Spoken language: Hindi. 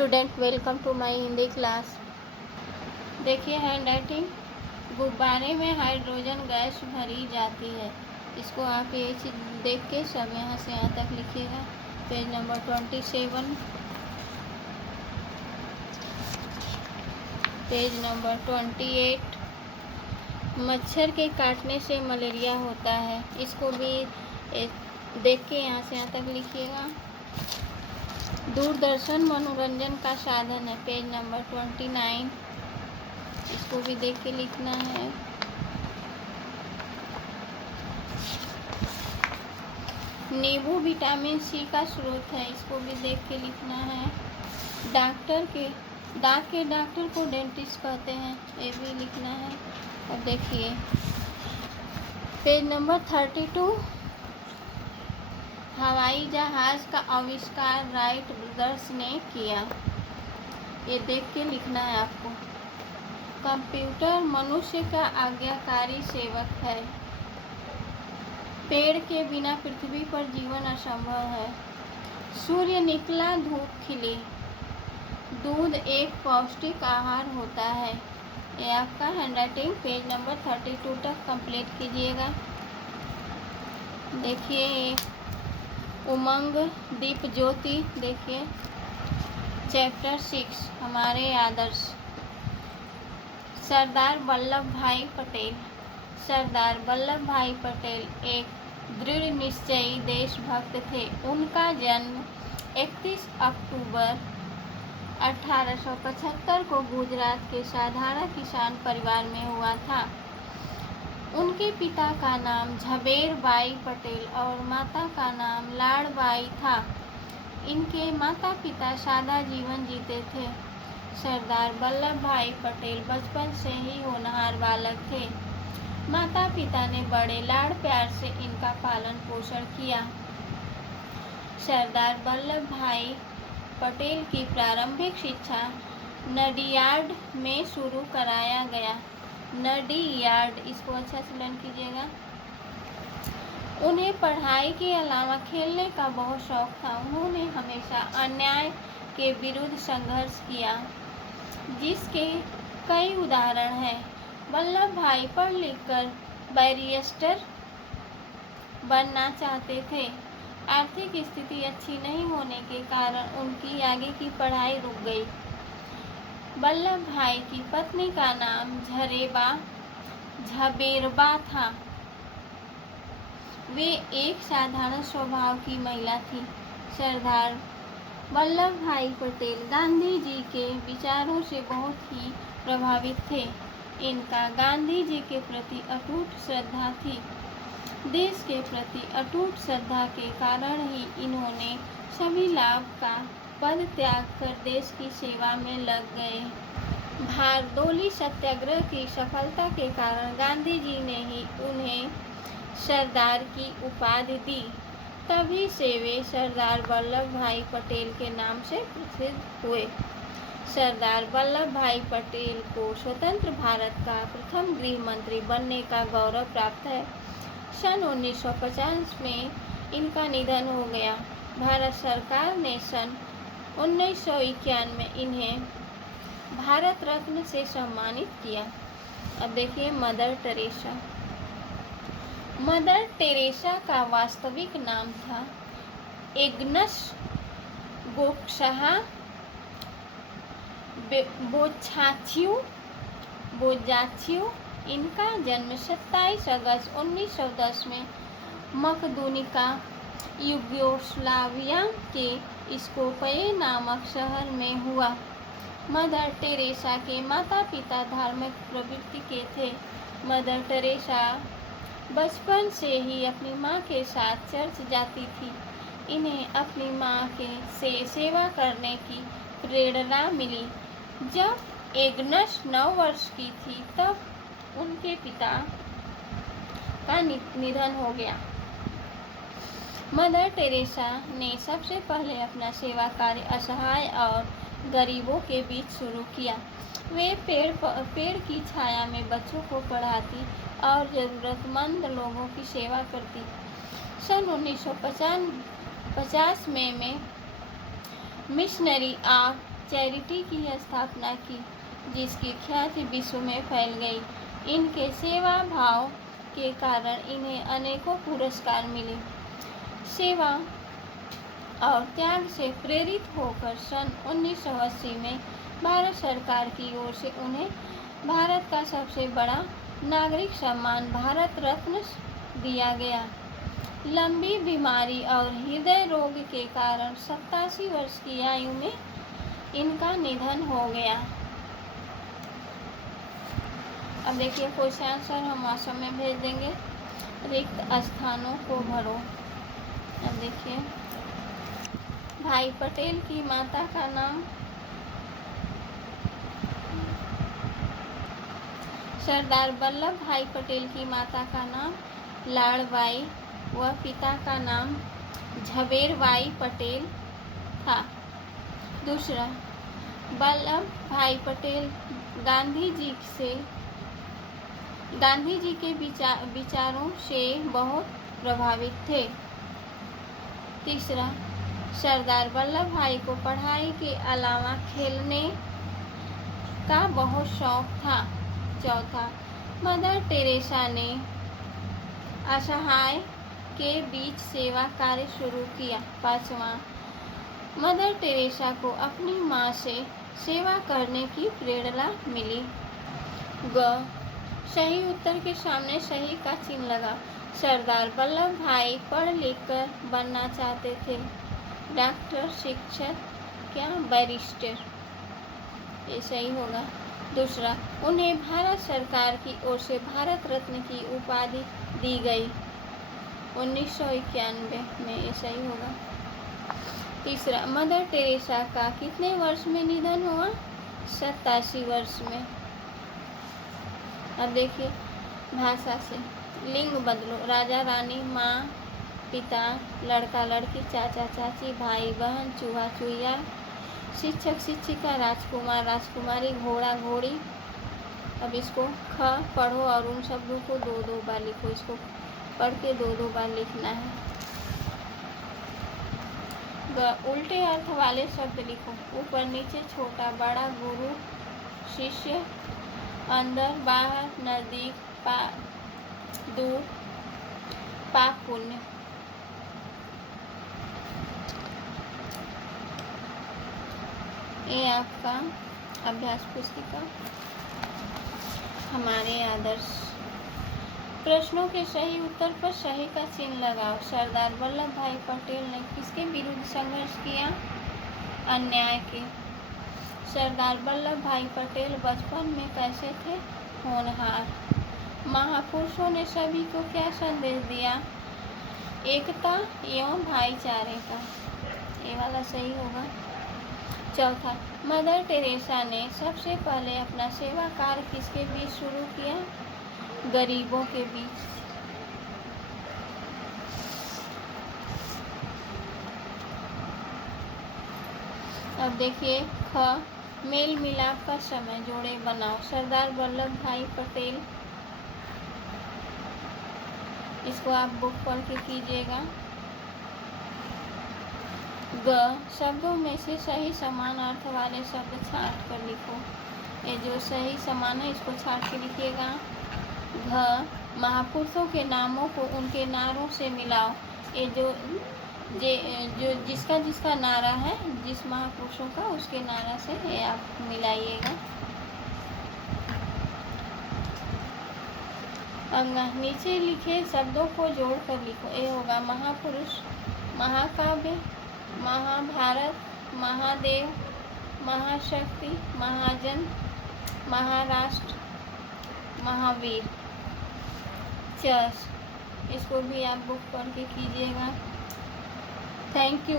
Student welcome to my Hindi class. देखिए हैंड राइटिंग। गुब्बारे में हाइड्रोजन गैस भरी जाती है। इसको आप ये चीज़ देख के सब यहाँ से यहाँ तक लिखिएगा। Page number 27, page number 28। मच्छर के काटने से मलेरिया होता है। इसको भी देख के यहाँ से यहाँ तक लिखिएगा। दूरदर्शन मनोरंजन का साधन है। Page number 29। इसको भी देख के लिखना है। नींबू विटामिन सी का स्रोत है। इसको भी देख के लिखना है। दांत के डॉक्टर को डेंटिस्ट कहते हैं। ये भी लिखना है। और देखिए पेज नंबर 32। हवाई जहाज का आविष्कार राइट ब्रदर्स ने किया। ये देख के लिखना है आपको। कंप्यूटर मनुष्य का आज्ञाकारी सेवक है। पेड़ के बिना पृथ्वी पर जीवन असंभव है। सूर्य निकला, धूप खिली। दूध एक पौष्टिक आहार होता है। ये आपका हैंडराइटिंग पेज नंबर 32 तक कंप्लीट कीजिएगा। देखिए उमंग दीप ज्योति। देखिए चैप्टर 6 हमारे आदर्श। सरदार वल्लभ भाई पटेल। सरदार वल्लभ भाई पटेल एक दृढ़ निश्चयी देशभक्त थे। उनका जन्म 31 अक्टूबर 1875 को गुजरात के साधारण किसान परिवार में हुआ था। उनके पिता का नाम झवेरबाई पटेल और माता का नाम लाड़बाई था। इनके माता पिता सादा जीवन जीते थे। सरदार वल्लभ भाई पटेल बचपन से ही होनहार बालक थे। माता पिता ने बड़े लाड़ प्यार से इनका पालन पोषण किया। सरदार वल्लभ भाई पटेल की प्रारंभिक शिक्षा नडियाड में शुरू कराया गया। नडियाड, इसको अच्छा से लर्न कीजिएगा। उन्हें पढ़ाई के अलावा खेलने का बहुत शौक था। उन्होंने हमेशा अन्याय के विरुद्ध संघर्ष किया, जिसके कई उदाहरण हैं। वल्लभ भाई पढ़ लिखकर बैरिस्टर बनना चाहते थे। आर्थिक स्थिति अच्छी नहीं होने के कारण उनकी आगे की पढ़ाई रुक गई। वल्लभ भाई की पत्नी का नाम झवेरबा था। वे एक साधारण स्वभाव की महिला थी। सरदार वल्लभ भाई पटेल गांधी जी के विचारों से बहुत ही प्रभावित थे। इनका गांधी जी के प्रति अटूट श्रद्धा थी। देश के प्रति अटूट श्रद्धा के कारण ही इन्होंने सभी लाभ का पद त्याग कर देश की सेवा में लग गए। भारदोली सत्याग्रह की सफलता के कारण गांधी जी ने ही उन्हें सरदार की उपाधि दी। तभी से वे सरदार वल्लभ भाई पटेल के नाम से प्रसिद्ध हुए। सरदार वल्लभ भाई पटेल को स्वतंत्र भारत का प्रथम गृह मंत्री बनने का गौरव प्राप्त है। सन 1950 में इनका निधन हो गया। भारत सरकार ने सन 1951 में इन्हें भारत रत्न से सम्मानित किया। अब देखिए मदर टेरेसा। मदर टेरेसा का वास्तविक नाम था एग्नस गोक्साहा बोजाच्यू। इनका जन्म 27 अगस्त 1910 में मकदूनिका, यूगोस्लाविया के स्कोपये नामक शहर में हुआ। मदर टेरेसा के माता पिता धार्मिक प्रवृत्ति के थे। मदर टेरेसा बचपन से ही अपनी माँ के साथ चर्च जाती थी। इन्हें अपनी माँ से सेवा करने की प्रेरणा मिली। जब एग्नस 9 वर्ष की थी तब उनके पिता का निधन हो गया। मदर टेरेसा ने सबसे पहले अपना सेवा कार्य असहाय और गरीबों के बीच शुरू किया। वे पेड़ की छाया में बच्चों को पढ़ाती और ज़रूरतमंद लोगों की सेवा करती। सन 1950 में मिशनरी ऑफ चैरिटी की स्थापना की, जिसकी ख्याति विश्व में फैल गई। इनके सेवा भाव के कारण इन्हें अनेकों पुरस्कार मिले। सेवा और त्याग से प्रेरित होकर सन 1980 में भारत सरकार की ओर से उन्हें भारत का सबसे बड़ा नागरिक सम्मान भारत रत्न दिया गया। लंबी बीमारी और हृदय रोग के कारण 87 वर्ष की आयु में इनका निधन हो गया। अब देखिए क्वेश्चन आंसर हम व्हाट्सएप में भेज देंगे। रिक्त स्थानों को भरो। अब देखिए, भाई पटेल की माता का नाम सरदार वल्लभ भाई पटेल की माता का नाम लाड़बाई व पिता का नाम झवेरबाई पटेल था। दूसरा, वल्लभ भाई पटेल गांधी जी के विचारों से बहुत प्रभावित थे। तीसरा, सरदार वल्लभ भाई को पढ़ाई के अलावा खेलने का बहुत शौक था। चौथा, मदर टेरेसा ने असहाय के बीच सेवा कार्य शुरू किया। पांचवा, मदर टेरेसा को अपनी मां से सेवा करने की प्रेरणा मिली। ग, सही उत्तर के सामने सही का चिन्ह लगा। सरदार वल्लभ भाई पढ़ लिख कर बनना चाहते थे। डॉक्टर, शिक्षक, क्या बैरिस्टर, ये सही होगा। दूसरा, उन्हें भारत सरकार की ओर से भारत रत्न की उपाधि दी गई 1991 में, ये सही होगा। तीसरा, मदर टेरेसा का कितने वर्ष में निधन हुआ? 87 वर्ष में। अब देखिए, भाषा से लिंग बदलो। राजा रानी, माँ पिता, लड़का लड़की, चाचा चाची, भाई बहन, चूहा चूहिया, शिक्षक शिक्षिका, राजकुमार राजकुमारी, घोड़ा घोड़ी। अब इसको ख पढ़ो और उन शब्दों को दो बार लिखो। इसको पढ़ के दो बार लिखना है। उल्टे अर्थ वाले शब्द लिखो। ऊपर नीचे, छोटा बड़ा, गुरु शिष्य, अंदर बाहर, नजदीक दूर, पाप पुण्य। ये आपका अभ्यास पुस्तिका हमारे आदर्श। प्रश्नों के सही उत्तर पर सही का चिन्ह लगाओ। सरदार वल्लभ भाई पटेल ने किसके विरुद्ध संघर्ष किया? अन्याय के। सरदार वल्लभ भाई पटेल बचपन में कैसे थे? होनहार। महापुरुषों ने सभी को क्या संदेश दिया? एकता एवं भाईचारे का। ये वाला सही होगा। चौथा, मदर टेरेसा ने सबसे पहले अपना सेवा कार्य किसके बीच शुरू किया? गरीबों के बीच। अब देखिए, ख, मेल मिलाप का समय जोड़े बनाओ। सरदार वल्लभ भाई पटेल, इसको आप बुक पढ़ के कीजिएगा। ग, शब्दों में से सही समान अर्थ वाले शब्द छांट कर लिखो। ये जो सही समान है इसको छांट के लिखिएगा। घ, महापुरुषों के नामों को उनके नारों से मिलाओ। ये जो जिसका नारा है, जिस महापुरुषों का, उसके नारा से ये आप मिलाइएगा। अंगा, नीचे लिखे शब्दों को जोड़ कर लिखो। ये होगा महापुरुष, महाकाव्य, महाभारत, महादेव, महाशक्ति, महाजन, महाराष्ट्र, महावीर। चर्च, इसको भी आप बुक पढ़ के कीजिएगा। Thank you.